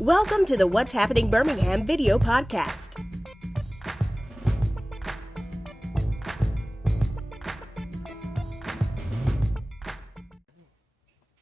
Welcome to the What's Happening Birmingham video podcast.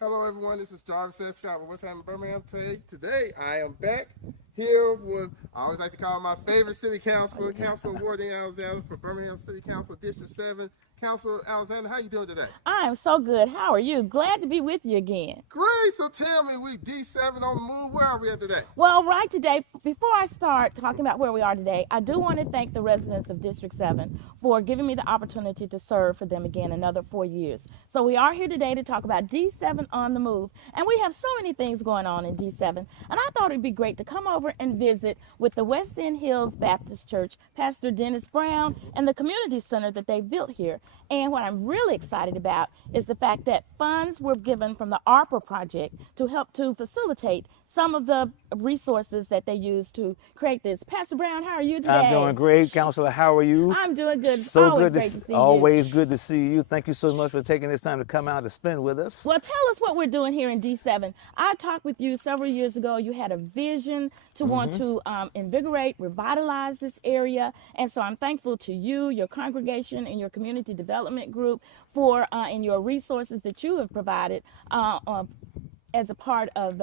Hello everyone, this is Jarvis S. Scott with What's Happening Birmingham. Today I am back here with, I always like to call my favorite city councilor, Councilor Wardine Alexander for Birmingham City Council District 7. Councilor Alexander, how you doing today? I am so good. How are you? Glad to be with you again. Great, so tell me, we D7 on the move, where are we at today? Well, right today, before I start talking about where we are today, I do want to thank the residents of District 7 for giving me the opportunity to serve for them again another 4 years. So we are here today to talk about D7 on the move, and we have so many things going on in D7, and I thought it'd be great to come over and visit with the West End Hills Baptist Church, Pastor Dennis Brown, and the community center that they built here. And what I'm really excited about is the fact that funds were given from the ARPA project to help to facilitate some of the resources that they use to create this. Pastor Brown, how are you today? I'm doing great, Councilor. How are you? I'm doing good. So always good great to see you. Always good to see you. Thank you so much for taking this time to come out to spend with us. Well, tell us what we're doing here in D7. I talked with you several years ago. You had a vision to want to invigorate, revitalize this area. And so I'm thankful to you, your congregation, and your community development group for and your resources that you have provided as a part of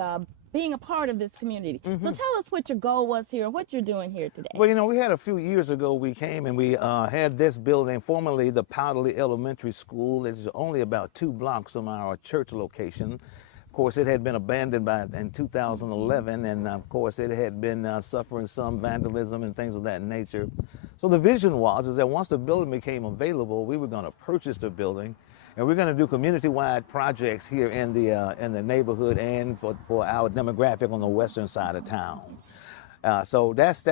being a part of this community. So tell us what your goal was here and what you're doing here today. Well, you know, we had a few years ago, we came and we had this building, formerly the Powderly Elementary School. It's only about 2 blocks from our church location. Of course, it had been abandoned in 2011, and of course, it had been suffering some vandalism and things of that nature. So the vision was is that once the building became available, we were going to purchase the building, and we're going to do community-wide projects here in the neighborhood and for our demographic on the western side of town. So that's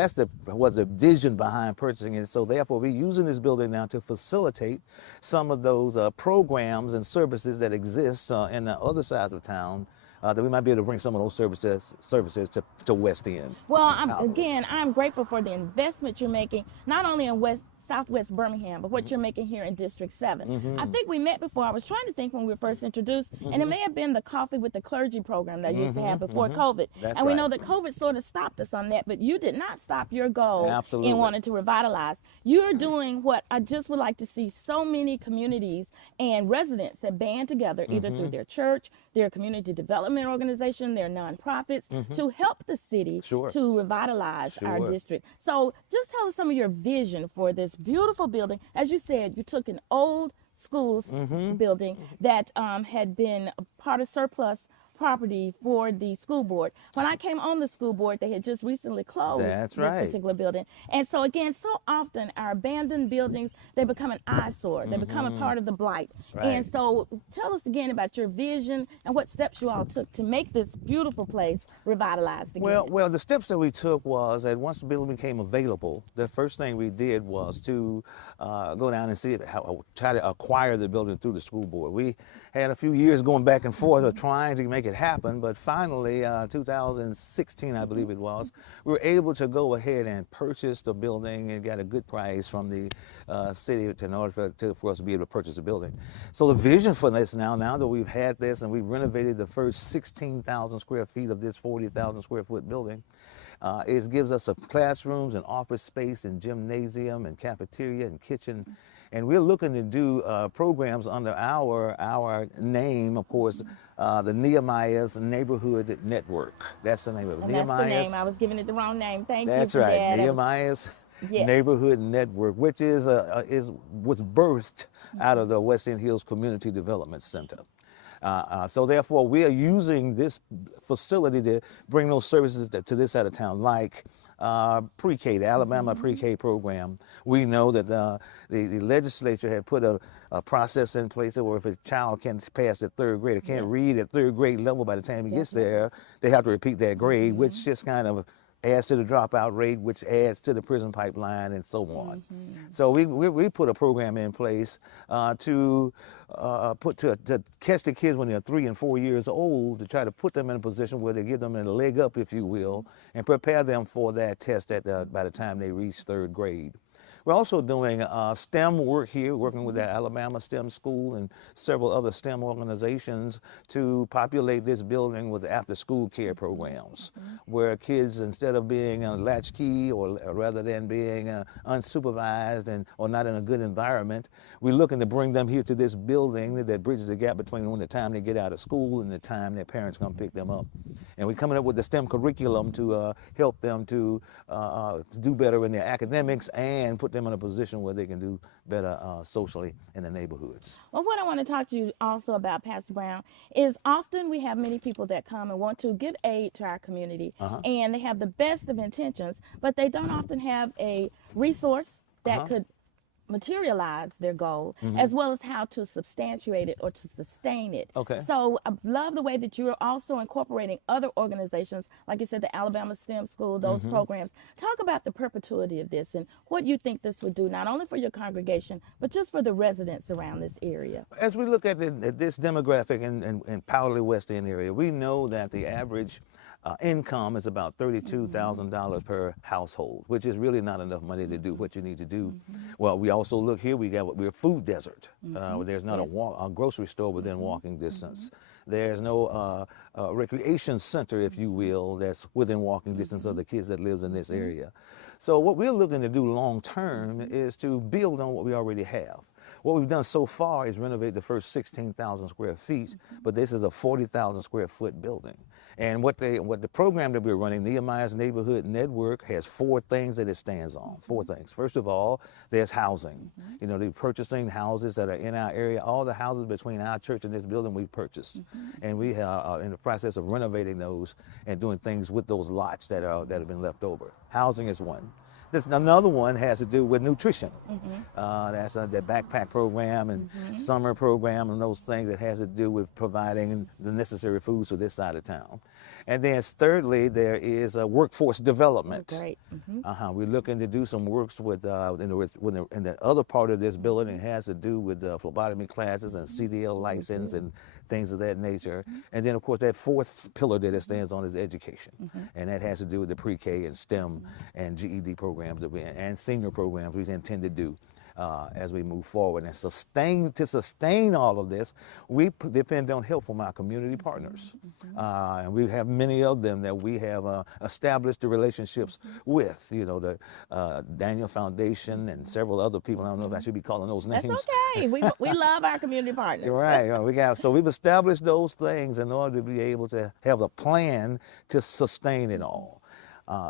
was the vision behind purchasing it. So therefore, we're using this building now to facilitate some of those programs and services that exist in the other sides of town. That we might be able to bring some of those services to West End. Well, I'm grateful for the investment you're making, not only in Southwest Birmingham, but what you're making here in District 7. I think we met before. I was trying to think when we were first introduced, and it may have been the Coffee with the Clergy program that I used to have before COVID. That's and we right. know that COVID sort of stopped us on that, but you did not stop your goal Absolutely. in wanting to revitalize. You're doing what I just would like to see so many communities and residents that band together, either through their church, their community development organization, their nonprofits, to help the city to revitalize our district. So just tell us some of your vision for this beautiful building. As you said, you took an old schools building that had been part of surplus property for the school board. When I came on the school board, they had just recently closed this particular building. And so again, so often our abandoned buildings, they become an eyesore. They become a part of the blight. And so tell us again about your vision and what steps you all took to make this beautiful place revitalized again. Well, the steps that we took was that once the building became available, the first thing we did was to go down and try to acquire the building through the school board. We had a few years going back and forth of trying to make it happen, but finally, 2016, I believe it was, we were able to go ahead and purchase the building and got a good price from the city in order for us to be able to purchase the building. So the vision for this now that we've had this and we've renovated the first 16,000 square feet of this 40,000 square foot building, it gives us classrooms and office space and gymnasium and cafeteria and kitchen. And we're looking to do programs under our name, of course, the Nehemiah's Neighborhood Network. That's the name of it. And that's the name. I was giving it the wrong name. Thank you for that. That's right. Nehemiah's Neighborhood Network, which was birthed out of the West End Hills Community Development Center. So therefore, we are using this facility to bring those services to this side of town, like pre-K, the Alabama pre-K program. We know that the legislature had put a process in place where if a child can't pass the 3rd grade or can't read at 3rd grade level by the time he gets there, they have to repeat that grade, which just kind of adds to the dropout rate, which adds to the prison pipeline and so on. So we put a program in place to catch the kids when they're 3 and 4 years old, to try to put them in a position where they give them a leg up, if you will, and prepare them for that test by the time they reach 3rd grade. We're also doing STEM work here, working with the Alabama STEM School and several other STEM organizations to populate this building with after-school care programs, where kids, instead of being latchkey or rather than being unsupervised or not in a good environment, we're looking to bring them here to this building that bridges the gap between when the time they get out of school and the time their parents come pick them up. And we're coming up with the STEM curriculum to help them to do better in their academics and put them in a position where they can do better socially in the neighborhoods. Well, what I want to talk to you also about, Pastor Brown, is often we have many people that come and want to give aid to our community, and they have the best of intentions, but they don't often have a resource that could materialize their goal, as well as how to substantiate it or to sustain it. Okay. So I love the way that you're also incorporating other organizations, like you said, the Alabama STEM School, those programs. Talk about the perpetuity of this and what you think this would do, not only for your congregation, but just for the residents around this area. As we look at this demographic in Powderly West End area, we know that the average income is about $32,000 per household, which is really not enough money to do what you need to do. Well, we also look here, we're a food desert. There's not a grocery store within walking distance. There's no recreation center, if you will, that's within walking distance of the kids that lives in this area. So what we're looking to do long term is to build on what we already have. What we've done so far is renovate the first 16,000 square feet, but this is a 40,000 square foot building. And what the program that we're running, Nehemiah's Neighborhood Network, has 4 things that it stands on. 4 things. First of all, there's housing. You know, they're purchasing houses that are in our area. All the houses between our church and this building we've purchased. And we are in the process of renovating those and doing things with those lots that have been left over. Housing is one. Another one has to do with nutrition. That's the backpack program and summer program and those things that has to do with providing the necessary foods for this side of town. And then thirdly, there is workforce development. Great. We're looking to do some works with in the other part of this building. It has to do with phlebotomy classes and CDL license and things of that nature. And then, of course, that 4th pillar that it stands on is education. And that has to do with the pre-K and STEM and GED programs and senior programs we intend to do as we move forward. And to sustain all of this, we depend on help from our community partners. And we have many of them that we have established the relationships with, you know, the Daniel Foundation and several other people. I don't know if I should be calling those names. That's okay. We love our community partners. Right. So we've established those things in order to be able to have a plan to sustain it all.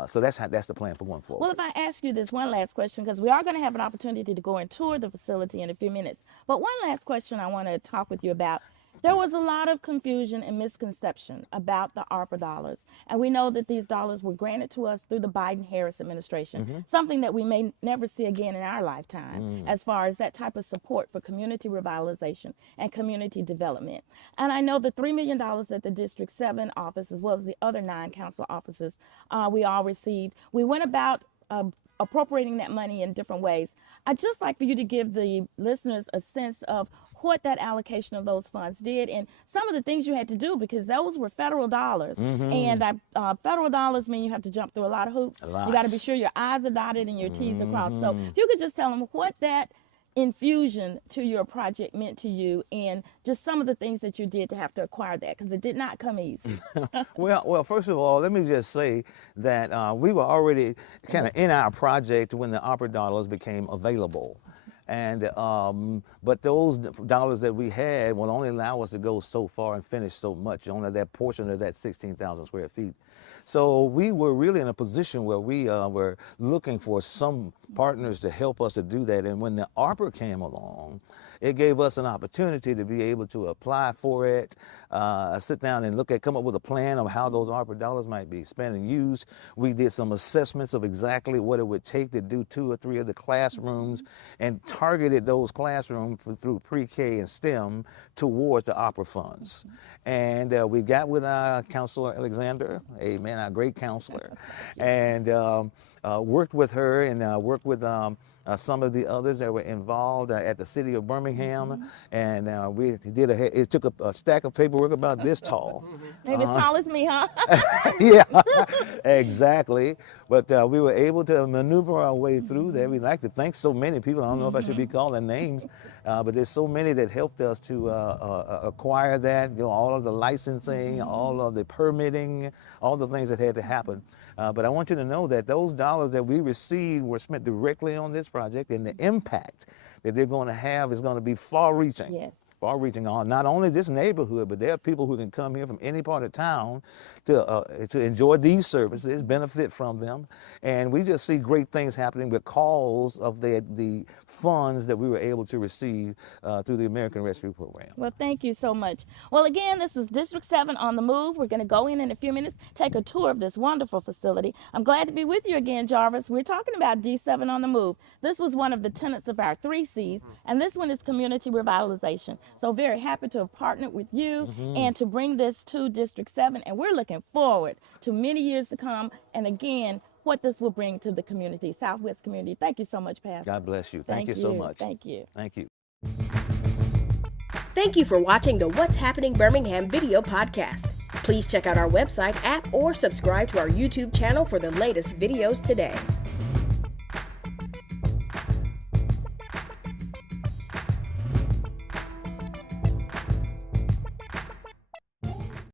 So that's the plan for going forward. Well, if I ask you this one last question, because we are going to have an opportunity to go and tour the facility in a few minutes, but one last question I want to talk with you about. There was a lot of confusion and misconception about the ARPA dollars, and we know that these dollars were granted to us through the Biden-Harris administration, something that we may never see again in our lifetime as far as that type of support for community revitalization and community development. And I know the $3 million that the District 7 office, as well as the other 9 council offices, we all received. We went about appropriating that money in different ways. I'd just like for you to give the listeners a sense of what that allocation of those funds did and some of the things you had to do, because those were federal dollars. And federal dollars mean you have to jump through a lot of hoops. You got to be sure your I's are dotted and your T's are crossed. So if you could just tell them what that infusion to your project meant to you and just some of the things that you did to have to acquire that, because it did not come easy. Well, first of all, let me just say that we were already kind of in our project when the ARPA dollars became available. And but those dollars that we had will only allow us to go so far and finish so much, only that portion of that 16,000 square feet. So we were really in a position where we were looking for some partners to help us to do that. And when the ARPA came along, it gave us an opportunity to be able to apply for it, sit down and come up with a plan of how those ARPA dollars might be spent and used. We did some assessments of exactly what it would take to do 2 or 3 of the classrooms and targeted those classrooms through pre-K and STEM towards the ARPA funds. And we got with our Councilor Alexander, amen, our great counselor, and worked with her and worked with some of the others that were involved at the city of Birmingham, and it took a stack of paperwork about this tall. Maybe as tall as me, huh? Yeah, exactly. But we were able to maneuver our way through that. We'd like to thank so many people. I don't know if I should be calling names, but there's so many that helped us to acquire that, all of the licensing, all of the permitting, all the things that had to happen. But I want you to know that those dollars that we received were spent directly on this project, and the impact that they're going to have is going to be far-reaching. Yes. Far-reaching on not only this neighborhood, but there are people who can come here from any part of town to enjoy these services, benefit from them, and we just see great things happening because of the funds that we were able to receive through the American Rescue Program. Well, thank you so much. Well, again, this was District 7 on the Move. We're going to go in a few minutes, take a tour of this wonderful facility. I'm glad to be with you again, Jarvis. We're talking about D7 on the Move. This was one of the tenets of our 3 C's, and this one is community revitalization. So very happy to have partnered with you and to bring this to District 7, and we're looking forward to many years to come, and again, what this will bring to the community, Southwest community. Thank you so much, Pastor. God bless you. Thank you so much. Thank you. Thank you. Thank you for watching the What's Happening Birmingham video podcast. Please check out our website, app, or subscribe to our YouTube channel for the latest videos today.